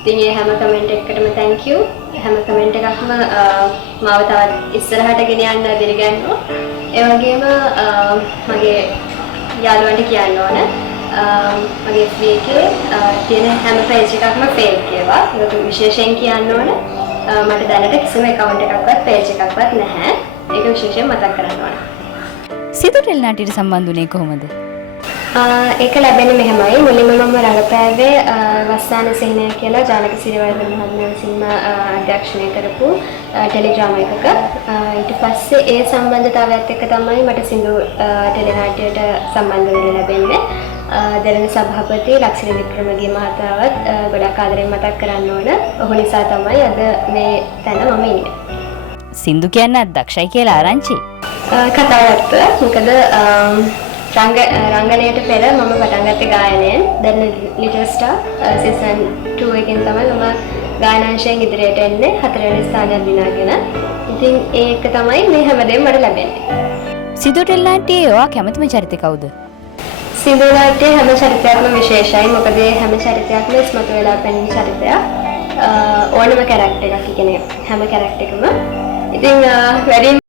ඉතින් ඒ හැම comment එකකටම thank you. හැම කමෙන්ට් එකක්ම මාව තවත් ඉස්සරහට ගෙන යන්න දිරිගන්නවා. ඒ වගේම මගේ යාළුවන්ට කියන්න ඕන මගේ FB එකේ තියෙන හැම page එකක්ම fake ඒවා. ඒක විශේෂයෙන් කියන්න ඕන. මට දැනට කිසිම account එකක්වත් page එකක්වත් නැහැ. ඒක විශේෂයෙන් මතක් කරන්න ඕන. සිදු ටෙලිනාට්‍යයට සම්බන්ධ වුණේ කොහොමද? ඒක ලැබෙන්නේ මෙහෙමයි. මුලින්ම මම රඟපෑවේ වස්සාන සිහිනය කියලා ජානක සිරිවර්ධන මහත්මයා විසින්ම අධ්‍යක්ෂණය කරපු ටෙලිඩ්‍රාමා එකක. ඊට පස්සේ ඒ සම්බන්ධතාවයත් එක්ක තමයි මට සින්දු ටෙලිනාට්‍යයට සම්බන්ධ වෙන්න ලැබෙන්නේ. දෙරණ සභාපති ලක්ෂණ වික්‍රමගේ මහතාවත් ගොඩක් ආදරෙන් මතක් කරන්න ඕන. ඔහු නිසා තමයි අද මේ තැන මම ඉන්නේ. සින්දු කියන්නේ දක්ෂයි කියලා ආරංචි. කතාවත් මොකද රංගනයට පෙර මම පටන් ගත්තේ ගායනයෙන්. දැන් ලිටල් ස්ටාර් සීසන් 2 එකෙන් තමයි මම ගායනාංශයෙන් ඉදිරියට එන්නේ 4 වෙනි ස්ථානයක් දිනාගෙන. ඉතින් ඒක තමයි මේ හැමදේම මට ලැබෙන්නේ. සිදු ටෙලිනාට්‍යයේ ඔයා කැමතිම චරිතය කවුද? සින්දු නාට්‍යයේ හැම චරිතයක්ම විශේෂයි. මොකද හැම චරිතයක්ම ඉස්මතු වෙලා පෙනෙන චරිතයක්. ඕනම කැරක්ටර් එකක් කියන්නේ හැම කැරක්ටර් එකම. ඉතින් වැඩි